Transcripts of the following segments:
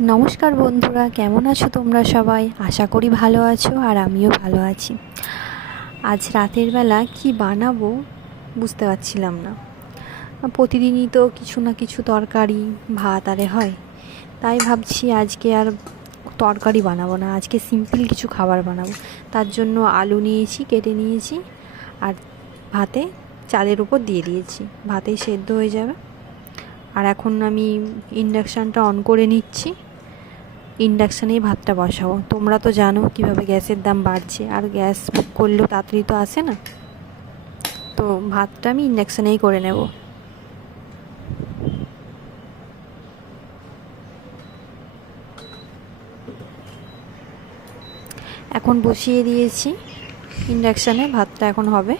নমস্কার বন্ধুরা, কেমন আছো তোমরা সবাই? আশা করি ভালো আছো, আর আমিও ভালো আছি। আজ রাতের বেলা কি বানাবো বুঝতে পারছিলাম না। প্রতিদিনই তো কিছু না কিছু তরকারি ভাত আরে হয়, তাই ভাবছি আজকে আর তরকারি বানাবো না, আজকে সিম্পল কিছু খাবার বানাবো। তার জন্য আলু নিয়েছি, কেটে নিয়েছি, আর ভাতে চালের উপর দিয়ে দিয়েছি, ভাতেই সেদ্ধ হয়ে যাবে। আর এখন আমি ইন্ডাকশানটা অন করে নিচ্ছি, ইন্ডাকশানেই ভাতটা বসাবো। তোমরা তো জানো কীভাবে গ্যাসের দাম বাড়ছে, আর গ্যাস বুক করলেও তাড়াতাড়ি তো আসে না, তো ভাতটা আমি ইন্ডাকশানেই করে নেব। এখন বসিয়ে দিয়েছি ইন্ডাকশানে, ভাতটা এখন হবে।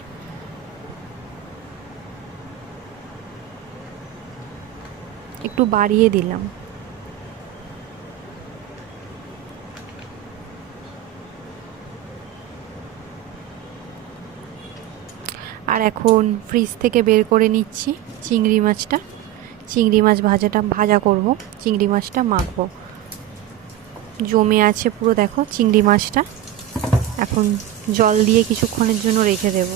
একটু বাড়িয়ে দিলাম। আর এখন ফ্রিজ থেকে বের করে নিচ্ছি চিংড়ি মাছটা। চিংড়ি মাছ ভাজা করব, চিংড়ি মাছটা মাখবো। জমে আছে পুরো, দেখো চিংড়ি মাছটা। এখন জল দিয়ে কিছুক্ষণের জন্য রেখে দেব।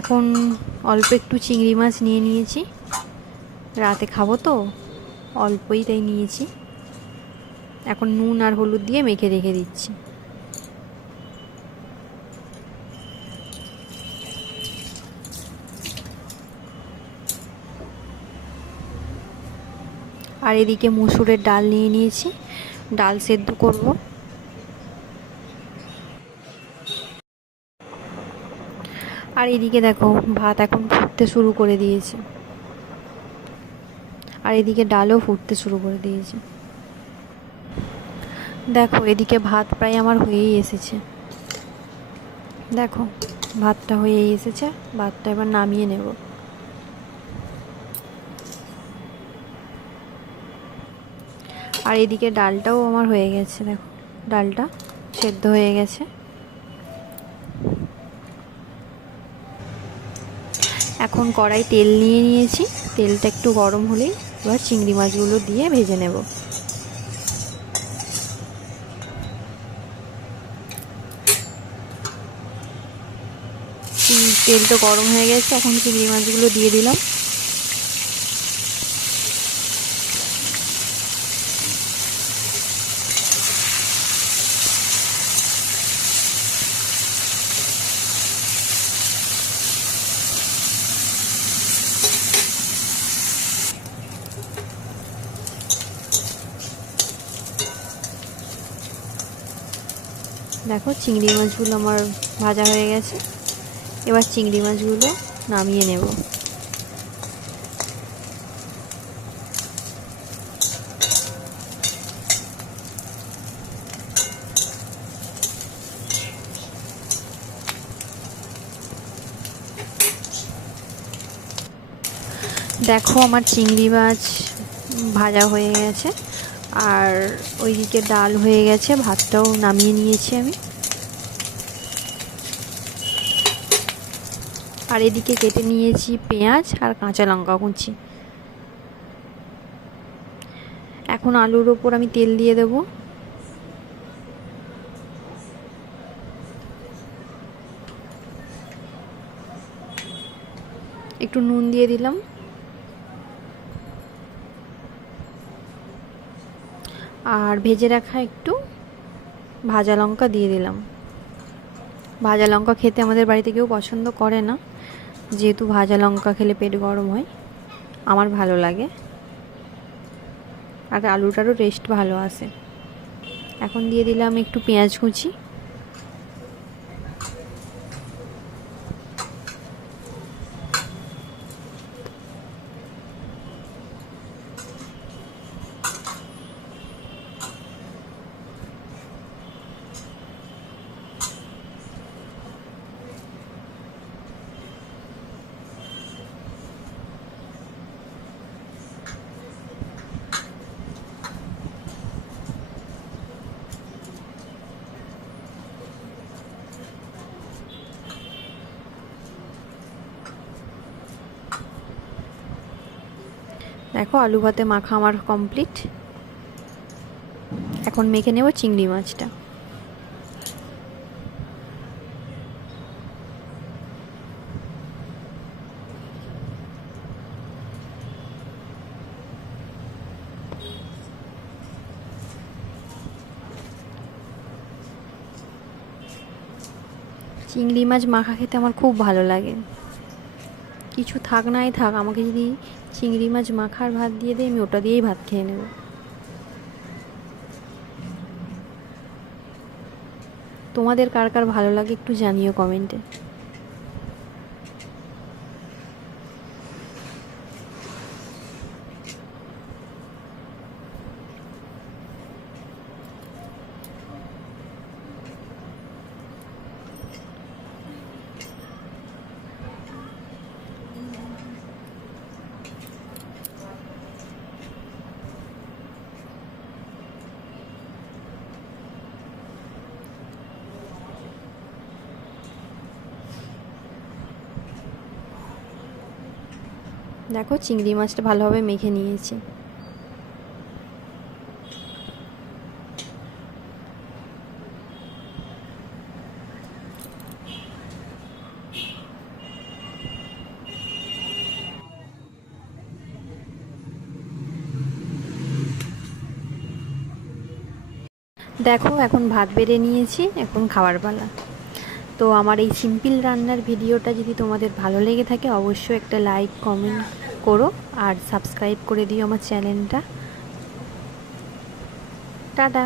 এখন অল্প একটু চিংড়ি মাছ নিয়ে নিয়েছি, রাতে খাবো তো অল্পই তাই নিয়েছি। এখন নুন আর হলুদ দিয়ে মেখে রেখে দিচ্ছি। আর এদিকে মসুরের ডাল নিয়ে নিয়েছি, ডাল সেদ্ধ করব। আর এদিকে দেখো ভাত এখন ফুটতে শুরু করে দিয়েছে, আর এদিকে ডালও ফুটতে শুরু করে দিয়েছে। দেখো এদিকে ভাত প্রায় আমার হয়েই এসেছে, দেখো ভাতটা হয়েই এসেছে। ভাতটা এবার নামিয়ে নেব। আর এদিকে ডালটাও আমার হয়ে গেছে, দেখো ডালটা সেদ্ধ হয়ে গেছে। এখন কড়াই তেল নিয়ে নিয়েছি, তেলটা একটু গরম হলেই এবার চিংড়ি মাছগুলো দিয়ে ভেজে নেব। তেলটা গরম হয়ে গেছে, এখন চিংড়ি মাছগুলো দিয়ে দিলাম। দেখো চিংড়ি মাছগুলো আমার ভাজা হয়ে গেছে, এবার চিংড়ি মাছগুলো নামিয়ে নেব। দেখো আমার চিংড়ি মাছ ভাজা হয়ে গেছে, আর ওইদিকে ডাল হয়ে গেছে, ভাতটাও নামিয়ে নিয়েছি আমি। আর এদিকে কেটে নিয়েছি পেঁয়াজ আর কাঁচা লঙ্কা কুচি। এখন আলুর ওপর আমি তেল দিয়ে দেব। একটু নুন দিয়ে দিলাম, আর ভেজে রাখা একটু ভাজা লঙ্কা দিয়ে দিলাম। ভাজা লঙ্কা খেতে আমাদের বাড়িতে কেউ পছন্দ করে না, যেহেতু ভাজা লঙ্কা খেলে পেট গরম হয়, আমার ভালো লাগে, আর আলুটারও টেস্ট ভালো আসে। এখন দিয়ে দিলাম একটু পেঁয়াজ কুচি। দেখো আলু ভাতে মাখা আমার কমপ্লিট। এখন মেখে নেব চিংড়ি মাছটা। চিংড়ি মাছ মাখা খেতে আমার খুব ভালো লাগে। কিছু থাক নাই থাক, আমাকে যদি চিংড়ি মাছ মাখার ভাত দিয়ে দেয় আমি ওটা দিয়েই ভাত খেয়ে নেব। তোমাদের কার কার ভালো লাগে একটু জানিও কমেন্টে। দেখো চিংড়ি মাছটা ভালোভাবে মেখে নিয়েছি। দেখো এখন ভাত বেড়ে নিয়েছি, এখন খাবার পালা। তো আমার এই সিম্পল রান্নার ভিডিওটা যদি তোমাদের ভালো লেগে থাকে অবশ্যই একটা লাইক কমেন্ট করো আর সাবস্ক্রাইব করে দিও আমার চ্যানেলটা। টাটা।